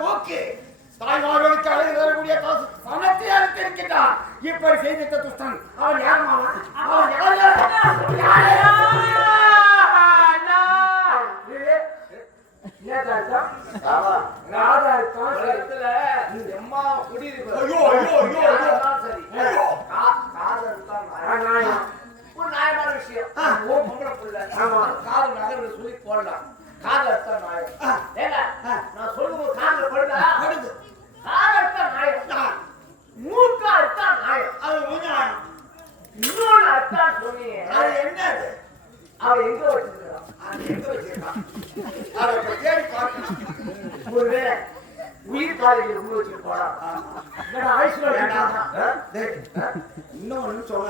மூக்கு தாய்மார்களுக்கு அழகு தரக்கூடிய காசு சமத்தை அறுத்திருக்கிறான். இப்படி செய்திருக்க துஷ்டன் அவன் யார் மாமா? அவன் நியாயமான விஷயம். பொம்பளை புள்ள காது நகர்வு சொல்லி போடலாம். காது அர்த்தா நாயம். நான் சொல்லும்போது காதுல படுதா? படுது. காது அர்த்தா நாயம். மூக்கு அர்த்தா நாயம். அது நியாயம். இன்னொன்னு அர்த்தா சொன்னீங்க. அது என்னது? அவன் எங்க வச்சிருக்கான்? அது எங்க வச்சிருக்கான்? அதை தேடி பார்க்கணும். ஒருவேளை உயிர் காலையில் உள்ள வச்சிருப்பாடா? இன்னொன்னு சொல்ல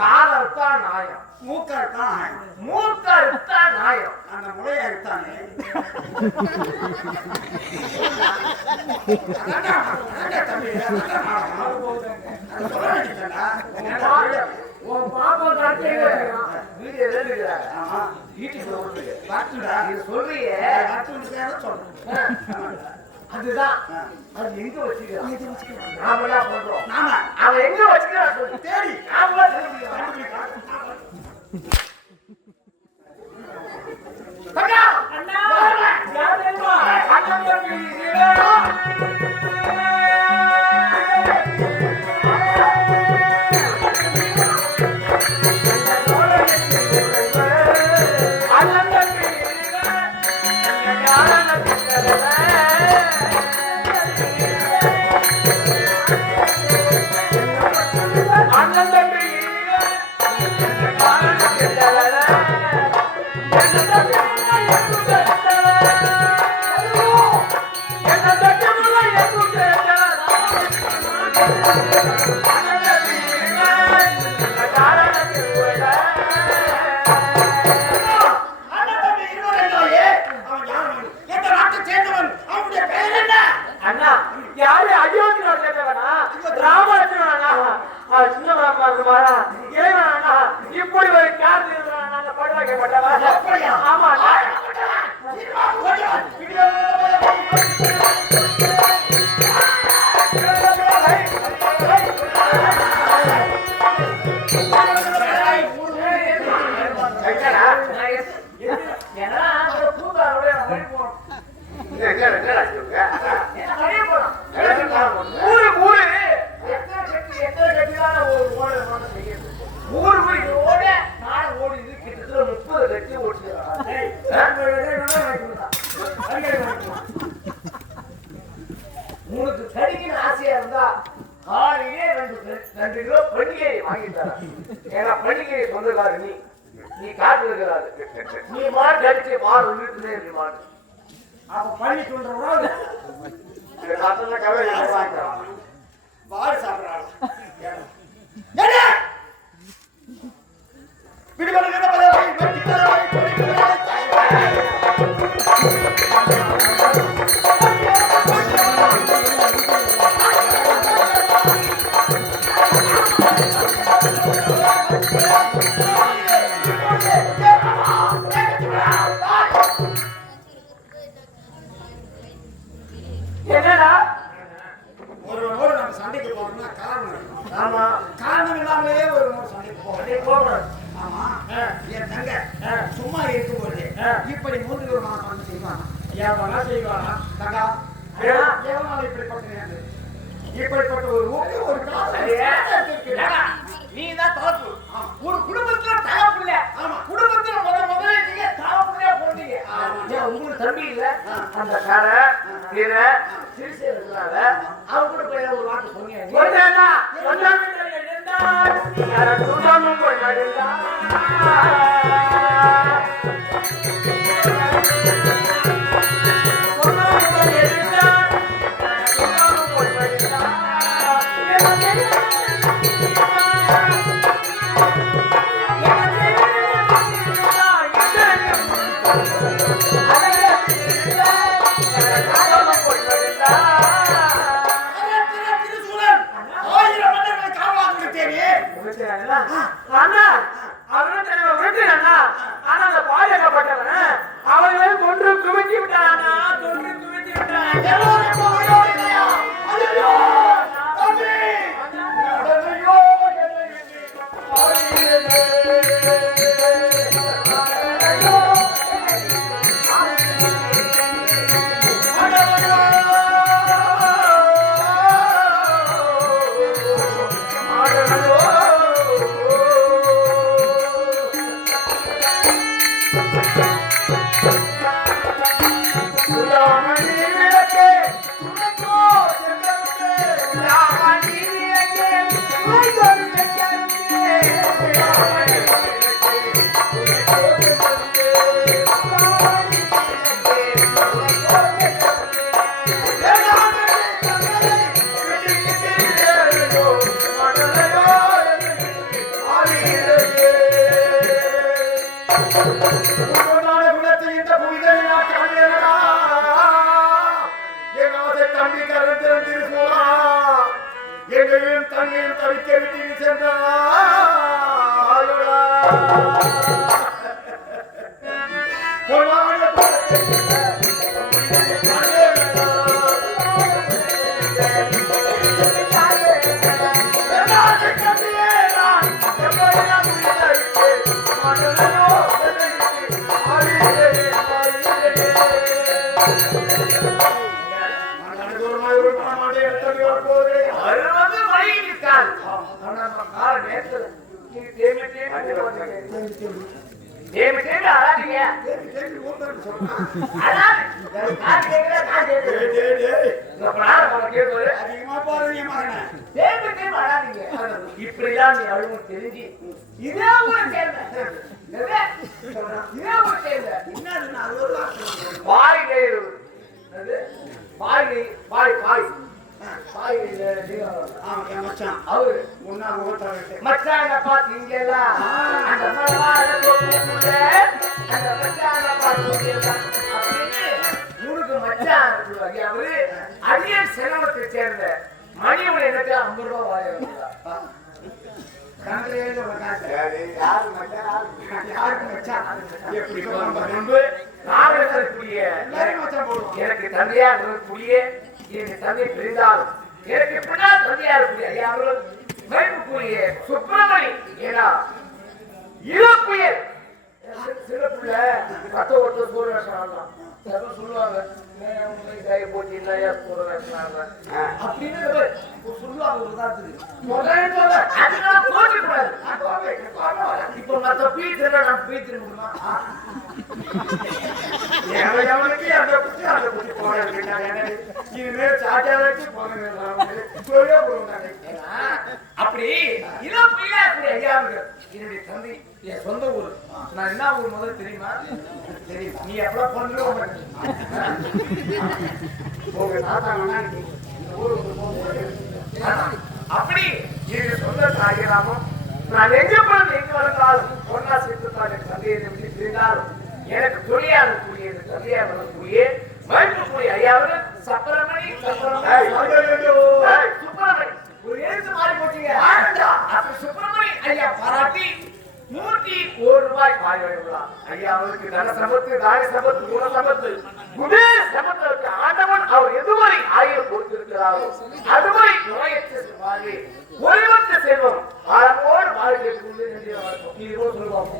காதத்தான் நாயம், மூக்கத்தான் நாயம். அந்த முறையா இருத்தானே அதுதான். அது எங்க வச்சுக்கிறான்? நாம என்ன பண்றோம்? அவன் எங்க வச்சுக்கிறான் சொல்லி தேடி இப்படி ஒரு காசு ஆமா உனக்கு கடிக்கிற ஆசையா இருந்தா காலையிலே 2 கிலோ பண்டிகை வாங்கிட்டாரா? ஏன்னா பண்டிகை சொந்தக்காரு நீ காட்டு இருக்கிறாரு. நீ மாட்டு அடிச்சு மாடு வீட்டுலே இருக்கு மாடு. அப்ப பண்ணி சொல்றவா கவலை மாடு சாப்பிடறாங்க. சும்மா இருக்கும்போது இப்படி 3 மாசம் செய்வானா? செய்வானா? இப்படிப்பட்ட ஒரு நீதான் தோப்பு. ஒரு குடும்பத்துல தகப்பில்ல. குடும்பத்துல முதல்ல நீங்க தகப்பிள்ளையா போட்டீங்க. உங்களுக்கு தம்பி இல்ல? அந்த கரை சிறுசை இருக்கிறாங்க. அவங்க கூட போய் ஒரு வார்த்தை சொன்னீங்க. அவர்களை கொன்று தண்ணீர் தவிக்க விட்டு சென்றார் இப்படிதான் நீ அழுவ தெரிஞ்சு இதே ஒரு அவரு மச்சான பாத்தீங்களா உனக்கு மச்சான் அவரு அதிக செலவத்தை சேர்ந்த மணியவன் எனக்கு 50 ரூபாய் வாங்க எனக்கு தந்தையா இருக்கக்கூடிய எனக்கு தந்தை பிரிந்தாலும் எனக்கு பின்னால் தந்தையா இருக்கக்கூடிய ஐயா வைப்புக்குரிய சுப்பிரமணி ஏன்னா இழப்புயர் சில பிள்ளை 10 வருஷம் சூரிய வருஷம் சொல்லுவாங்க போச்சு அப்படின்னு சொல்லுவாங்க இப்போ மற்ற பீத்திர நான் பீத்திர முடியுமா எவனுக்கு அந்த குச்சி அந்த குச்சி போனாங்க இனிமேல் சாட்டா வச்சு அப்படி இதான் புரியா ஐயா என்னுடைய தந்தை என் சொந்த ஊர் நான் என்ன ஊர் முதல்ல தெரியுமா தெரியும் நீ எப்படா பண்ணுற அப்படி இது சொந்த தாயிராமும் நான் எங்க போறது எங்க வளர்ந்தாலும் பொன்னா சேர்த்துத்தான் என் தந்தையை விட்டு பிரிந்தாலும் எனக்கு தொழிலாள கூடிய தந்தையா வரக்கூடிய வைப்புக்குரிய ஐயாவது சப்பரமணி சுப்பிரமணி ஒரு எழுத்து மாறி போட்டீங்க அப்படி சுப்பிரமணி ஐயா பாராட்டி 101 ரூபாய் வாங்கிவிடலாம் ஐயா அவருக்கு தன சம்பத்து தாய சம்பத்து குண சம்பத்து குணே சம்பத்து ஆண்டவன் அவர் எதுவரை ஆயுள் கொடுத்திருக்கிறாரோ அதுவரை நோயற்ற வாங்கி ஒளிவற்ற செல்வம் ஆழமோடு வாழ்க்கை கொண்டு சொல்லுவாங்க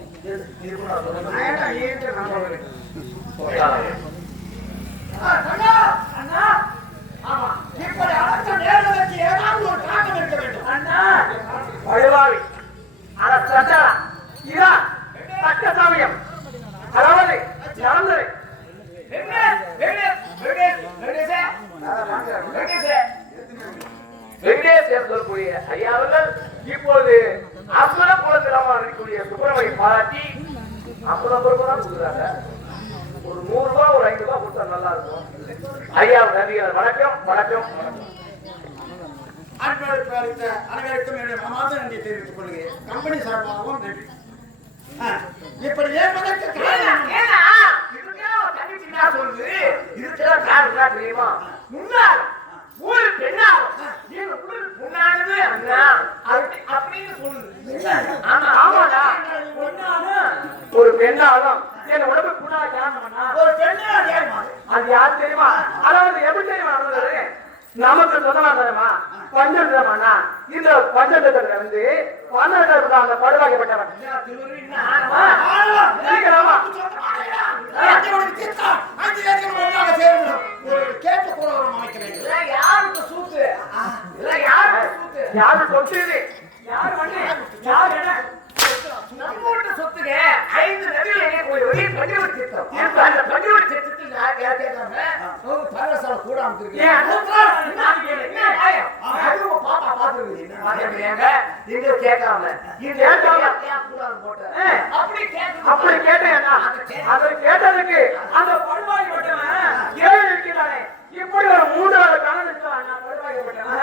பழவாளி தக்க சமயம் அதாவது நடந்தது வெங்கடேசக்கூடிய ஐயாவர்கள் இப்போது அசுர குலத்திலமா இருக்கக்கூடிய சுப்பிரமணியை பாராட்டி 50 ரூபாய் கொடுக்குறாங்க ஒரு 100 ரூபாய் ஒரு 5 ரூபாய் கொடுத்தா நல்லா இருக்கும் ஐயா நன்றிகள் வணக்கம் வணக்கம் அனைவருக்கும் என்னுடைய மாத நன்றி தெரிவித்துக் கொள்கிறேன் கம்பெனி சார்பாகவும் நன்றி இப்படி தெரியுமா முன்னாள் ஊரு பெண்ணா முன்னானது அண்ணா அப்படின்னு சொல்லுது ஆமாடா ஒரு பெண்ணாலும் என் உடம்பு ஒரு பெண்ணா அது யாரு தெரியுமா அதாவது எப்படி தெரியுமா நமக்கு சொந்தமா தரமா பஞ்சம் தரமானா இந்த பஞ்சத்துல வந்து 12 அந்த படுவாக்கப்பட்டவன் யாரு சொத்து யாரு வண்டி யாரு சொத்துங்க 5 நதிகள் பஞ்சவடி சித்தம் அந்த பஞ்சவடி சித்தத்தில் கேட்காம பரவசால கூட அமைச்சிருக்கேன். பாப்பா பாத்துருக்கு இங்க கேட்காம அப்படி கேட்டேன். அதை கேட்டதுக்கு அந்த படுவாய் போட்டவன் ஏழு இருக்கிறானே இப்படி ஒரு 3 நாள் கணக்கு படுவாய் போட்டவன்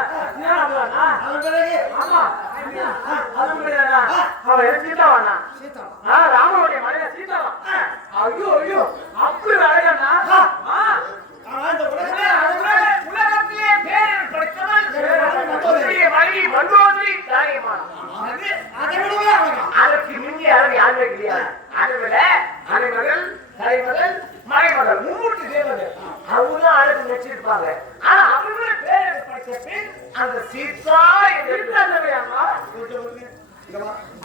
ஆமா அவன் சீதாவானா ராமனுடைய மனைவி சீதாவா? ஐயோ ஐயோ அப்படி அழகா உலகத்திலே பேர் படித்தவன் அதற்கு மிஞ்சி அழகு யாருமே கிடையாது. அனைமகள் தலைமகள் மறைமகள் 3 தேவர்கள் அவங்க அழகு வச்சிருப்பாங்க. ஆனா அவங்க பேர் படித்த பின் அந்த சீதா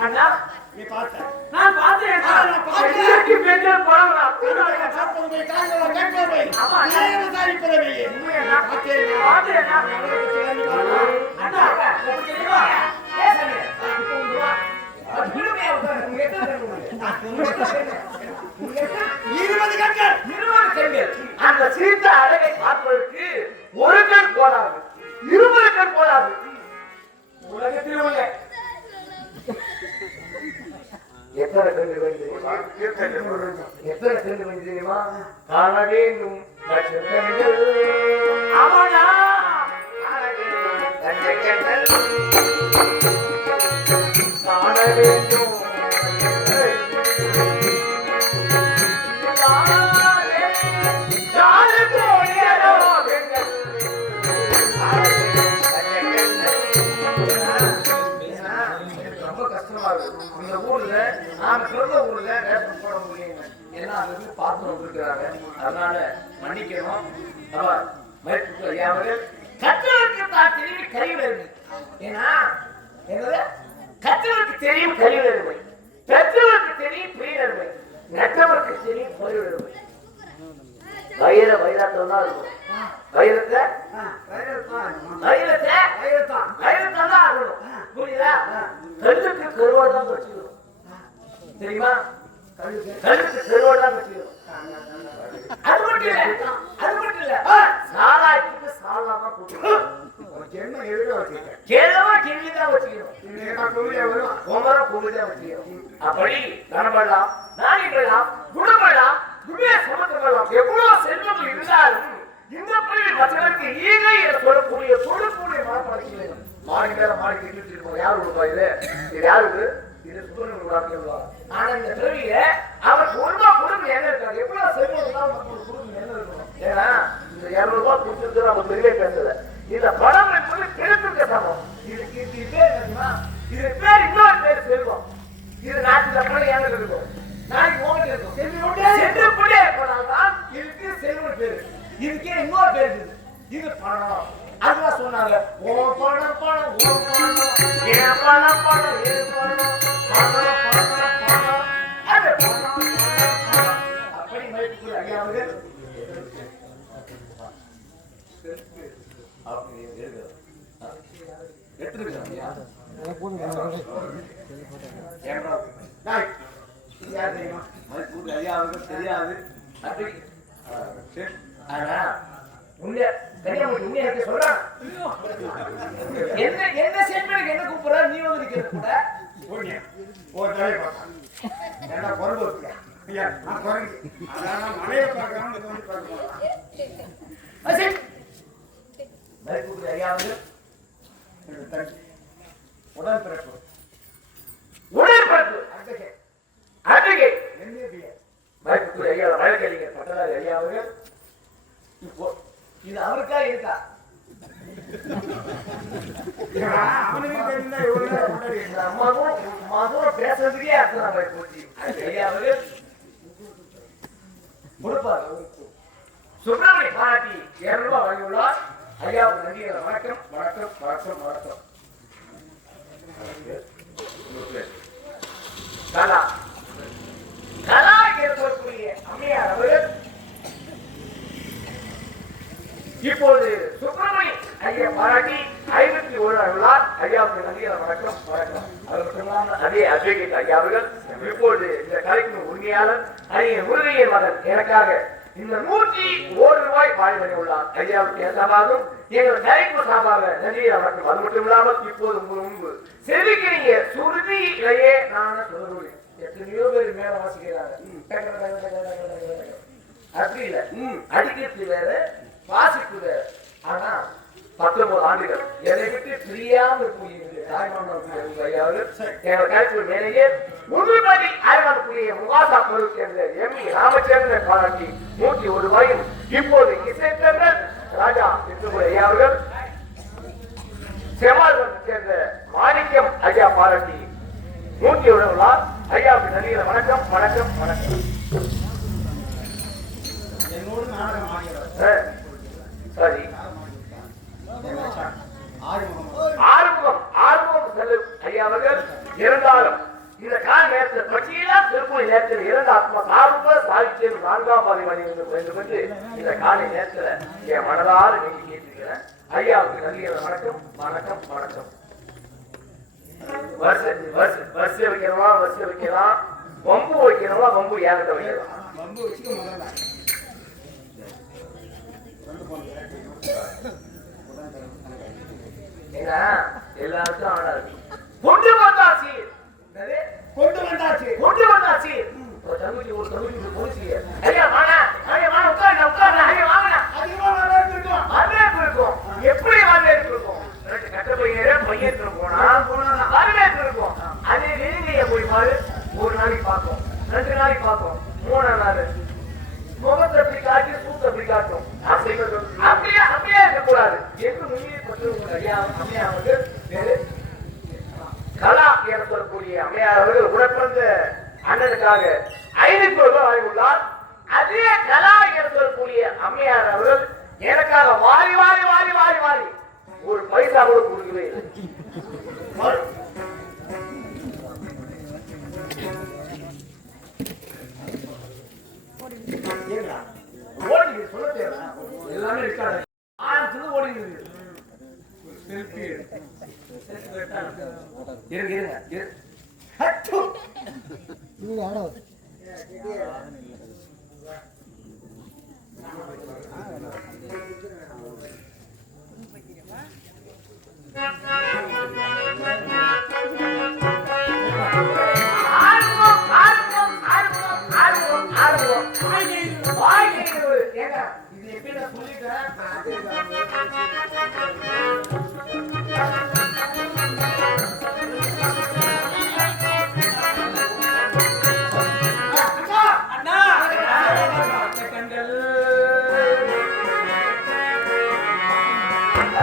அண்ணா நீ பார்த்த நான் பார்த்தேன். பெண்கள் அந்த சீதா அழகை பார்ப்பதற்கு ஒரு கண் போதாது, 20 கண் போதாது. உலகத்தில் உள்ள எத்தனை கண்டு தெரியுமா? காண வேண்டும் காண வேண்டும் இந்த ஊர்ல நாம பிறந்த ஊர்ல ரேஷன் போட முடியும் எல்லாம் அங்க பாத்திரம் இருக்கிறாங்க. அதனால மன்னிக்கணும். கற்றவருக்கு தான் தெரியும் கழிவெருமை. ஏன்னா என்னது கற்றவருக்கு தெரியும் கழிவெருமை, பெற்றவருக்கு தெரியும் பிரியருமை, நெற்றவருக்கு தெரியும் பொருளுமை. வைரத்தம் தான் இருக்கும். வைரத்தை தான் இருக்கணும். புரியுதா? கல்லுக்கு கருவாடு தான் வச்சுக்கணும். தெரியுமா? கல்லுக்கு கருவாடு தான் வச்சுக்கணும். அது மட்டும் இல்ல சாராயத்துக்கு சாலாமா கூட்டணும். கேளவா கிள்ளிதான் வச்சுக்கணும். அப்படி கணவெல்லாம் நாணிகளாம் குணமெல்லாம் சமத்துவெல்லாம் எவ்வளவு செல்வம் இருந்தாலும் இந்த பிள்ளை மற்றவருக்கு ஈகை என சொல்லக்கூடிய மனப்பாடு மாடி மேல மாடி கிட்டு இருக்கோம். யாரு கொடுப்பா இது? இது யாருக்கு? இது சுத்தம். ஆனா இந்த பிறவியில அவருக்கு 1 ரூபாய் கொடுமை என்ன இருக்காது? எவ்வளவு செல்வம் கொடுமை என்ன இருக்கணும்? ஏன்னா இந்த 200 ரூபாய் கொடுத்துட்டு நம்ம பெரிய பேசல. இந்த படம் என்பது கிழக்கு சமம். இதுக்கு பேர் தெரியுமா? இது பேர் இன்னொரு பேர் செல்வம். இது நாட்டுல கூட ஏங்க இருக்கும், நாளைக்கு ஓட்டு இருக்கும். செல்வம் போனால்தான் இதுக்கு செல்வம் பேரு. இதுக்கே இன்னொரு பேர் இருக்குது. இது பணம். அதுதான் சொன்னாங்க ஓ பணம் பணம் ஓ பணம் ஏ பணம் பணம் ஏ பணம் பணம் பணம் பணம் அது பணம் பணம். அப்படி மதிப்புக்குள் ஐயாவது தெரியாது. என்ன சேர்மனுக்கு என்ன கூப்பிடுற? நீ வந்து நிக்கிறது கூட உடன்பிறப்பு அத்தகை வழக்கறிஞர் பட்டதாரி ஐயா அவர்கள். இப்போ இது அவருக்கா இருக்கா? பேசுறதுக்கே சுப்பிரமணிய பாராட்டி 200 ரூபாய் வாங்கியுள்ளார். ஐயாவுக்கு நன்றி. வணக்கம் வணக்கம் வணக்கம் வணக்கம். கலா கலா ஏற்படக்கூடிய அம்மையார் அவர்கள் இப்போது சுப்பிரமணிய ஐயா பாராட்டி 51 உள்ளார். ஐயாவுக்கு நன்றி. வணக்கம் வணக்கம். அதற்கு அதே அத்வைத் ஐயா அவர்கள் இப்போது இந்த கலைக்கு உரிமையாளர் ஐயா முருகையன் மகன் எனக்காக இந்த 101 ரூபாய் பாய்மணி உள்ளார் ஐயாவுக்கு ஏற்றமாகும் எங்கள் கைக்கு சார்பாக நன்றியை வணக்கம். அது மட்டும் இல்லாமல் இப்போது முன்பு செதுக்கிறீங்க சுருதி இலையே நான் சொல்லுவேன். எத்தனையோ பேர் மேல வாசிக்கிறாங்க. அப்படி இல்ல அடிக்கிறது வேற வாசிப்பு வேற. ஆனா 19 ஆண்டுகள் என்னை விட்டு பிரியாம இருக்கக்கூடிய தாய்மாமன் ஐயாவது எங்கள் கைக்கு மேலேயர் முழுபடி ஆய்வாளக்கூடிய முகாசா பொருள் சேர்ந்த எம்.இ. ராமச்சந்திரன் பாராட்டி 101 ரூபாயும் இப்போது இசைத்தமிழர் ராஜா ஐயாவர்கள் செமாதம் சேர்ந்த மாணிக்கம் ஐயா பாராட்டி 101 உள்ளார். ஐயாவுக்கு நன்றிகளை வணக்கம் வணக்கம் வணக்கம். சரி ஆறுமுகம் செல்லும் ஐயாவர்கள் இருந்தாலும் இந்த கால நேரத்தில் பற்றியெல்லாம் திருப்பூர் நேரத்தில் இரண்டு ஆத்மா சார்ப சாதிச்சேன் 4ஆம் பாதி மணி வேண்டும் என்று இந்த காலை நேரத்தில் என் மனதார நீங்க கேட்டிருக்கிறேன். ஐயாவுக்கு நன்றிகளை வணக்கம் வணக்கம் வணக்கம். வரிசை வைக்கிறவா வரிசை வைக்கலாம், வம்பு வைக்கிறவா வம்பு ஏகட்ட வைக்கலாம். எல்லாருக்கும் ஆடாது. கொண்டு வந்தாச்சு ஒரு தகுதி போச்சு. ஐயா வாங்க உட்கார்ந்து ஐயா வாங்க. வரவேற்பு இருக்கும். எப்படி வரவேற்பு இருக்கும்? கட்ட பையன் போனா வரவேற்பு இருக்கும். அதே வெளியே போய் பாரு. ஒரு நாளைக்கு பார்ப்போம், 2 நாளைக்கு பார்ப்போம், 3ஆம் நாள் முகத்தை அப்படி காட்டி சூத்த அப்படி காட்டும். அப்படியே இருக்கக்கூடாது. எங்கு முன்னே பட்டு ஐயா அம்மையா வந்து கலா என சொல்லக்கூடிய அம்மையார் அவர்கள் உடற்பிறந்த அண்ணனுக்காக 500 ரூபாய் வாங்கியுள்ளார். அதே கலா என சொல்லக்கூடிய அம்மையார் அவர்கள் எனக்காக வாரி வாரி வாரி வாரி வாரி ஒரு பைசா கூட கொடுக்கவே இல்லை. எல்லாமே இருக்காது.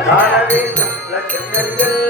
காண வேண்டும் லட்சங்கள்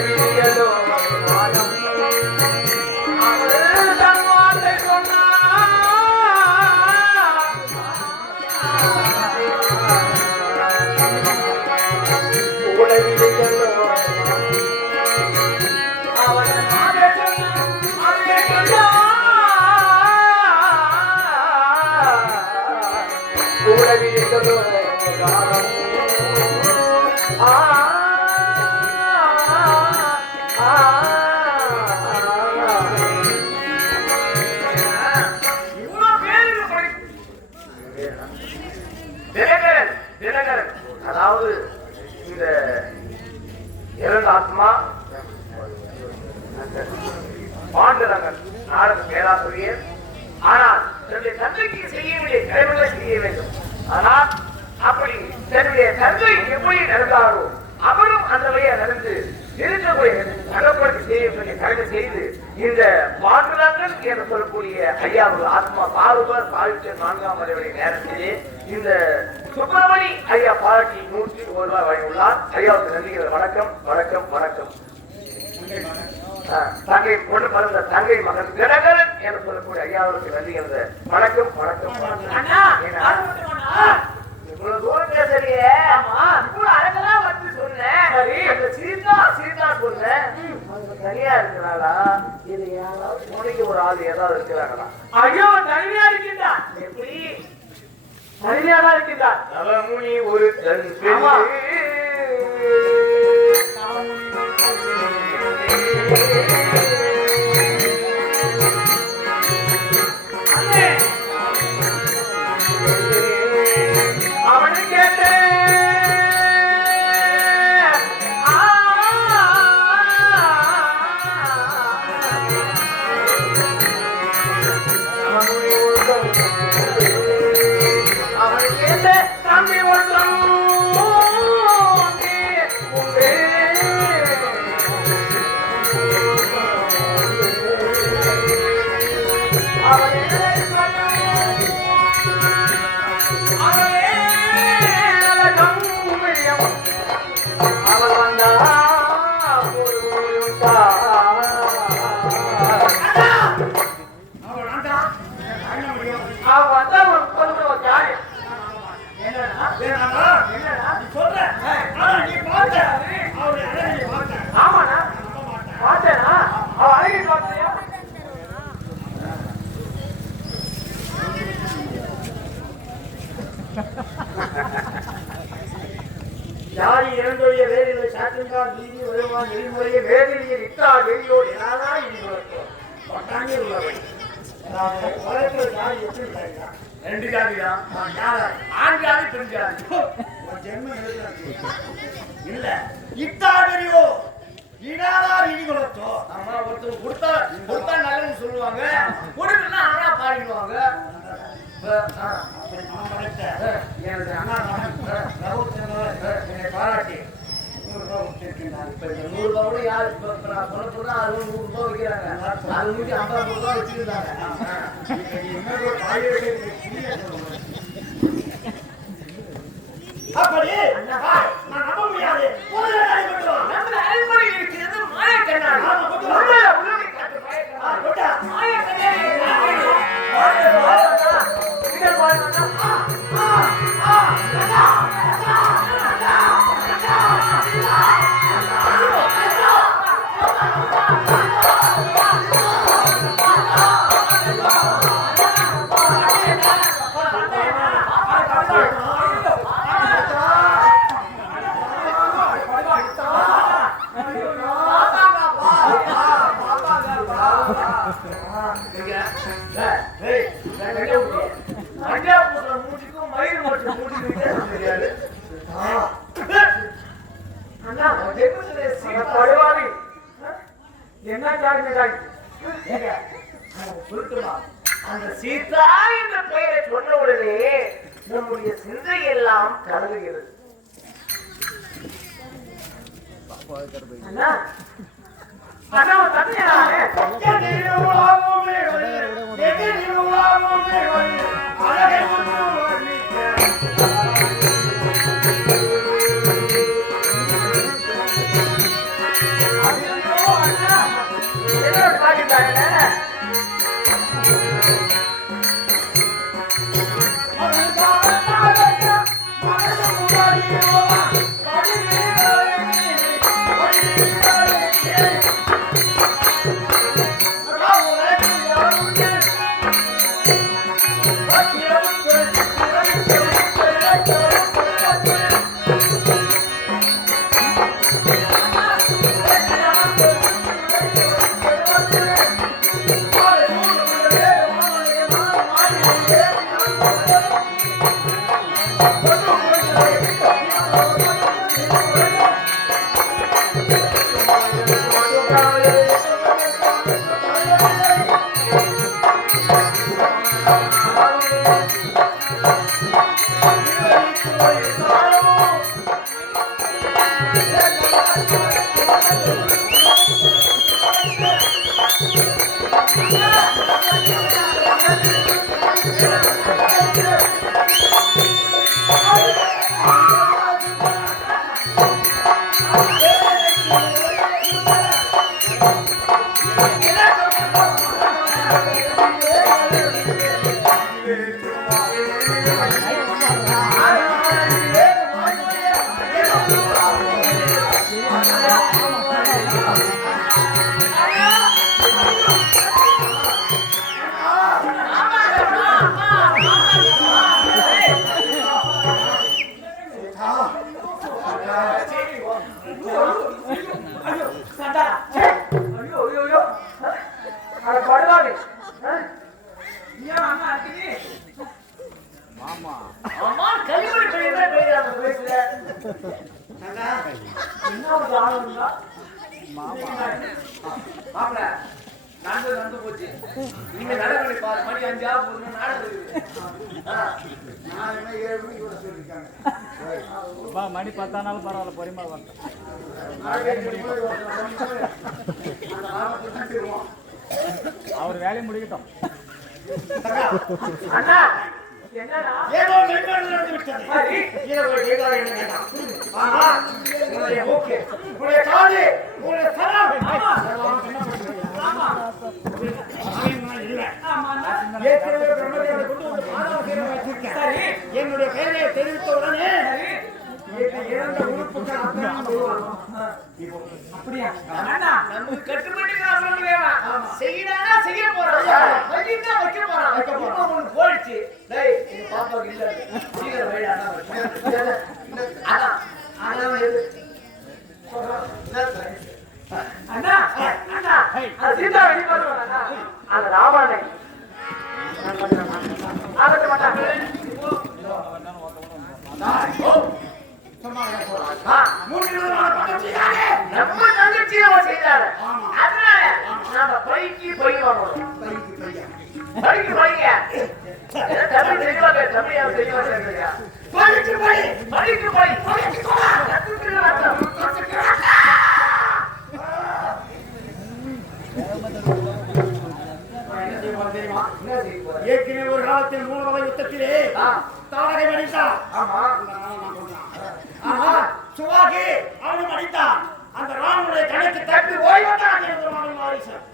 உலகியலோ நாதம் அவள் தன் வார்த்தை அதாவது இந்த இரண்டு ஆத்மா பாண்டுரங்கன் நாடக பேராசிரியர். ஆனால் தன்னுடைய தந்தைக்கு செய்ய வேண்டிய கடமைகளை செய்ய வேண்டும். ஆனால் அப்படி தன்னுடைய தந்தை எப்படி நடந்தாரோ அவரும் அந்த வழியை நடந்து இருக்கக்கூடிய தகப்படுத்தி செய்ய வேண்டிய கடமை செய்து இந்த பாண்டுரங்கன் என்று சொல்லக்கூடிய ஐயாவுடைய ஆத்மா பாருவர் பாதித்த 4ஆம் வரையுடைய நேரத்திலே இந்த சுப்பிரமணி ஐயா பாராட்டி 101 ரூபாய் வழங்கியுள்ளார். ஐயாவுக்கு நன்றிகள். வணக்கம் வணக்கம் வணக்கம். தங்கை கொண்டு பிறந்த தங்கை மகன் தினகரன் என்று சொல்லக்கூடிய ஐயாவுக்கு நன்றிகள். வணக்கம் வணக்கம். இவ்வளவு தூரம் பேசுறியே, இவ்வளவு அழகெல்லாம் வந்து சொன்னேன். சீதா சீதா சொன்னேன். தனியா இருக்கிறாளா? இது யாராவது துணைக்கு ஒரு ஆள் ஏதாவது இருக்கிறாங்களா? ஐயோ தனியா இருக்கின்றா. எப்படி தனியாதான் இருக்கின்றா? நவமுனி ஒரு தன் யாரி இரண்டுடைய வேலைகளை சாத்திருந்தால் நீதி வருவான் எரிமுறையை வேலையில் இட்டால் வெளியோடு எனாதா இடிவதற்கும் பட்டாங்கே உள்ளவன். உலகத்தில் ஜாதி எப்படி கிடைக்கிறான்? 2 ஜாதிதான். ஆண் ஜாதி பெண் ஜாதி. ஒரு ஜென்மம் இல்ல இட்டாடியோ இடாதார் இடி கொடுத்தோ. ஆமா, ஒருத்தர் கொடுத்தா கொடுத்தா நல்லன்னு சொல்லுவாங்க, கொடுக்கலன்னா ஆனா பாடிடுவாங்க. எனது அண்ணா என்னை பாராட்டி 100 ரூபாய் கொடுத்திருக்கின்றார். இப்ப 100 ரூபாய் யாரு நான் சொன்னதுன்னா 100 ரூபாய் வைக்கிறாங்க. அது முடிஞ்சு 50 ரூபாய் வச்சிருந்தாங்க. அப்படி நான் நம்ப முடியாது. அரைமுறை இருக்கிறது மாயக்கண்ணாடி. அந்த சீதா என்ற பெயரை சொன்ன உடனே நம்முடைய சிந்தை எல்லாம் கலங்குகிறது. நடந்து போச்சு. நீங்க நடவடி பாரு, மணி 5 ஆகும் நாடகம். மணி 10 ஆனாலும் பரவாயில்ல, பொறுமையா வந்து அவர் வேலையை முடிக்கட்டும். ஏதோ நிகழ்வு நடந்து விட்டது. உங்களுடைய காது, உங்களுடைய சரம் என்னுடைய பெயரை தெரிவித்த உடனே இறந்த உறுப்புகள் அப்படியா நமக்கு கட்டுப்பட்டு செய்யறானா செய்ய போறான், வைக்க போறான் போயிடுச்சு. பாப்பாவுக்கு இல்ல சீக்கிரம் அண்ணா அண்ணா சீதா அந்த ராமானை நம்ம தங்கச்சி செய்தாரு. அதனால நாம பைக்கு பைய வாங்கணும். பைக்கு பைய தமிழ் தெளிவாக தமிழ் தெளிவாக பைக்கு பை பைக்கு பை ஏற்கனவே ஒரு காலத்தில் 3 வகை யுத்தத்திலே தாரகை மடித்தான். சுவாகி அவனும் அடித்தான். அந்த ராமனுடைய கணக்கு தப்பி ஓய்வத்தான் மாரிசன்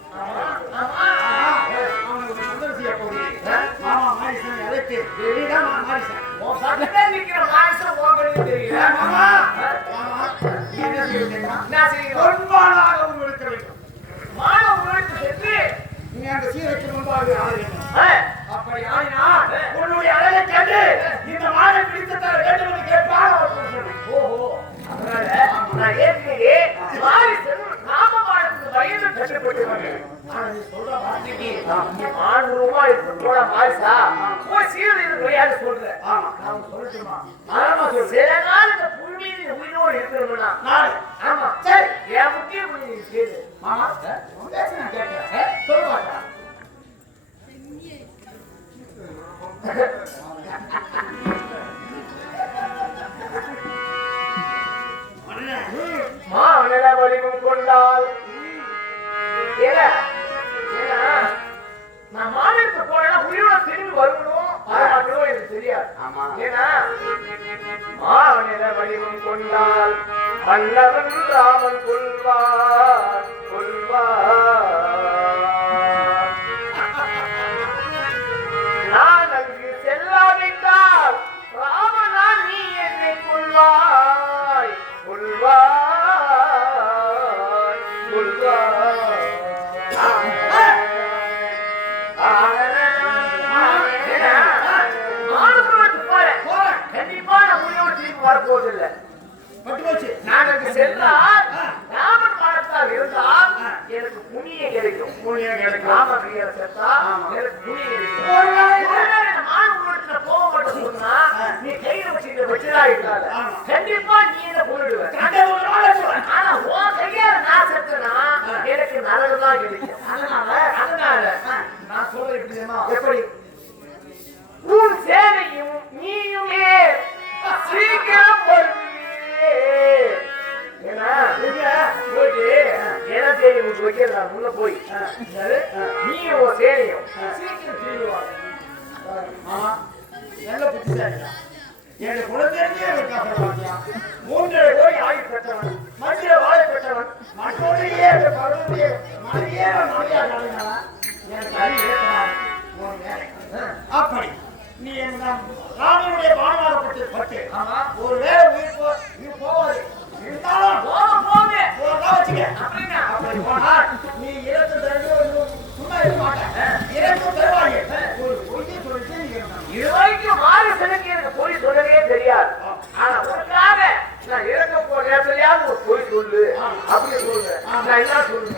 சீரைக்கு முன்பாக அப்படி ஆடினால் உன்னுடைய அழகை கண்டு இந்த மாலை பிடித்தத்தால் வேண்டும் என்று கேட்பார். ஓஹோ, நான் ஏற்கனவே ராமபாணத்துக்கு வயது கட்டுப்பட்டு வந்தேன். சொல்ற வார்த்தைக்கு ஆணூரமா இருக்கோட மாரிசா போய் சீரழிவு கிடையாது சொல்றேன். நான் சொல்லட்டுமா? ஆமா சொல். சில நாள் இந்த புண்ணிய உயிரோடு இருக்கணும்னா ஆமா சரி என் முக்கிய கொஞ்சம் கேளு மாமா. நான் கேட்கிறேன், சொல்ல மாட்டா மாநில வடிவம் கொண்டால் நான் மாநிலத்துக்கு போனா உயிரோட திரும்பி வரணும் எனக்கு தெரியாது. ஏன்னா மாநில வடிவம் கொண்டால் மன்னவன் ராமன் கொள்வார் நான் அங்கு செல்லாவிட்டால் ராமனா நீ என்னை கொள்வாய். கண்டிப்பா நான் உயிரோடு திரும்பி வரப்போவதில்லை. நாளைக்கு சென்றால் ராமன் மரத்தால் இருந்தால் எனக்கு புண்ணியம் கிடைக்கும். ராமகிரியை சென்றா எனக்கு புண்ணியம் கிடைக்கும். மாணவர்களை போக மாட்டேன் சொன்னா நீ கையில வச்சுட்டு வச்சுதா இருக்காது. கண்டிப்பா நீ என்ன போயிடுவேன். ஆனா உன் கையால நான் செத்தனா எனக்கு நல்லதுதான் கிடைக்கும். அதனால நான் சொல்றேன் எப்படி உன் சேவையும் எனக்கு குழந்தையே இருக்காங்க பாத்தியா 3 கோடி ஆயுள் பெற்றவன் மத்திய வாழை பெற்றவன் மற்றொன்றையே பருவத்தையே மரியே மரியா நடந்தவன் எனக்கு அப்படி நீ என்ன ராமனுடைய பானமாகப்பட்டு பட்டு ஒரு வேலை உயிர் போவாது இருந்தாலும் போவே அப்படி போனால் நீ இறந்து தருவது சும்மா இருக்க மாட்டேன் இறந்து தருவாங்க ஒரு பொய்யை சொல்லிட்டு இதுவரைக்கும் மாறு சிலைக்கு எனக்கு பொய் சொல்லவே தெரியாது. ஆனா உனக்காக நான் இறக்க போற நேரத்துலயாவது ஒரு பொய் சொல்லு அப்படி சொல்றேன். நான் என்ன சொல்றேன்